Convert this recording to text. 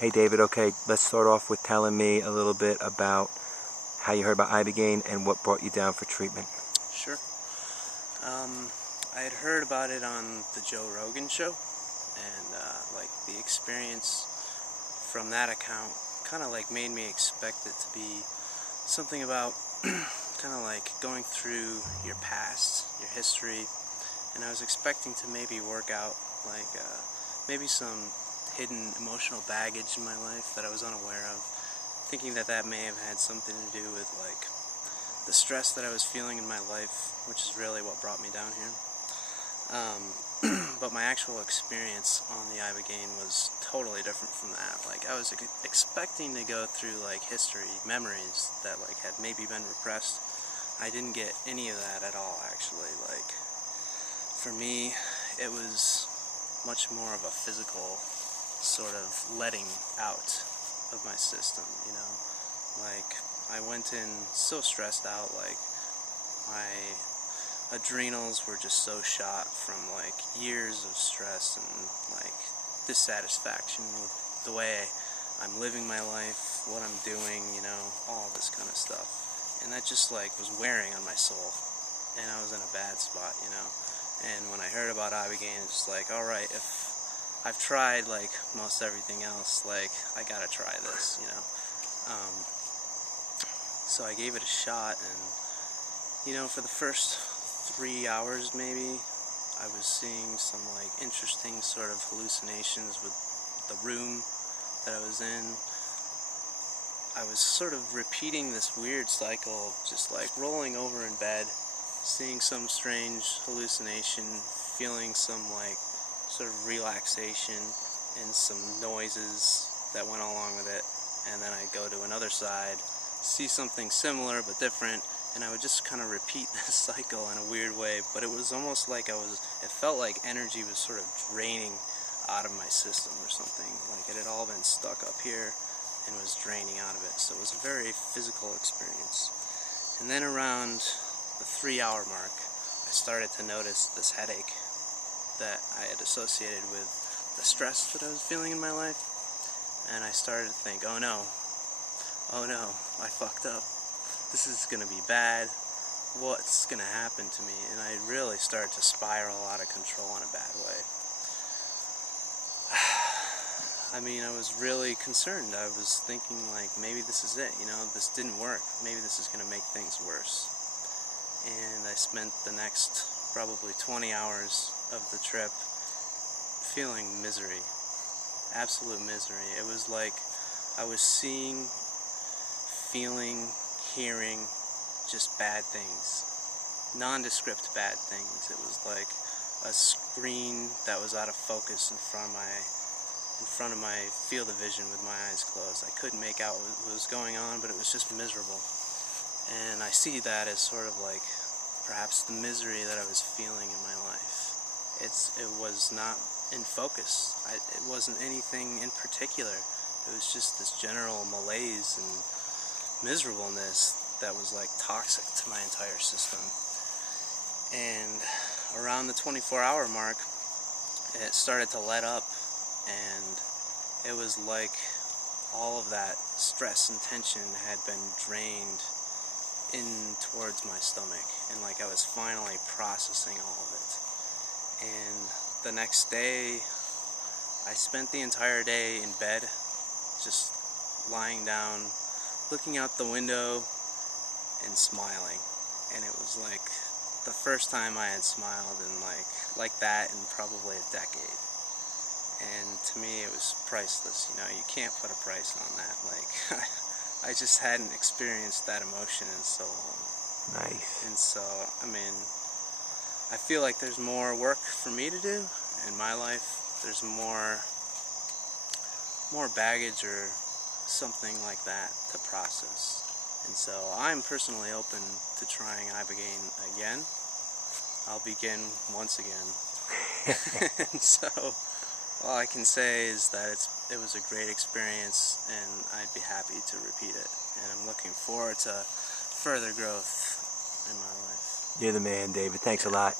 Hey David, okay, let's start off with telling me a little bit about how you heard about IBOGAINE and what brought you down for treatment. Sure. I had heard about it on the Joe Rogan show, and like the experience from that account kind of like made me expect it to be something about kind of like going through your past, your history, and I was expecting to maybe work out like maybe some hidden emotional baggage in my life that I was unaware of, thinking that that may have had something to do with like the stress that I was feeling in my life, which is really what brought me down here. But my actual experience on the IBOGAINE was totally different from that. Like I was expecting to go through like history, memories that like had maybe been repressed. I didn't get any of that at all, actually. Like for me, it was much more of a physical sort of letting out of my system, you know. Like I went in so stressed out, like my adrenals were just so shot from like years of stress and like dissatisfaction with the way I'm living my life, what I'm doing, you know, all this kind of stuff. And that just like was wearing on my soul, and I was in a bad spot, you know. And when I heard about IBOGAINE, it's like, alright, if I've tried like most everything else, like I gotta try this, you know. So I gave it a shot, and you know, for the first 3 hours maybe, I was seeing some like interesting sort of hallucinations with the room that I was in. I was sort of repeating this weird cycle, just like rolling over in bed, seeing some strange hallucination, feeling some like sort of relaxation and some noises that went along with it, and then I'd go to another side, see something similar but different, and I would just kind of repeat this cycle in a weird way. But it was almost like it felt like energy was sort of draining out of my system or something, like it had all been stuck up here and was draining out of it. So it was a very physical experience. And then around the 3-hour mark, I started to notice this headache that I had associated with the stress that I was feeling in my life, and I started to think, oh no, I fucked up. This is gonna be bad. What's gonna happen to me? And I really started to spiral out of control in a bad way. I mean, I was really concerned. I was thinking like, maybe this is it, you know, this didn't work. Maybe this is gonna make things worse. And I spent the next probably 20 hours of the trip feeling misery, absolute misery. It was like I was seeing, feeling, hearing just bad things, nondescript bad things. It was like a screen that was out of focus in front of my field of vision with my eyes closed. I couldn't make out what was going on, but it was just miserable. And I see that as sort of like perhaps the misery that I was feeling in my life. It was not in focus. It wasn't anything in particular. It was just this general malaise and miserableness that was like toxic to my entire system. And around the 24-hour mark, it started to let up, and it was like all of that stress and tension had been drained in towards my stomach, and like I was finally processing all of it. And the next day, I spent the entire day in bed, just lying down, looking out the window and smiling. And it was like the first time I had smiled in like that in probably a decade. And to me it was priceless, you know. You can't put a price on that. Like I just hadn't experienced that emotion in so long. Nice. And so, I mean, I feel like there's more work for me to do in my life. There's more baggage or something like that to process. And so I'm personally open to trying IBOGAINE again. I'll begin once again. And so all I can say is that it was a great experience, and I'd be happy to repeat it. And I'm looking forward to further growth in my life. You're the man, David. Thanks a lot.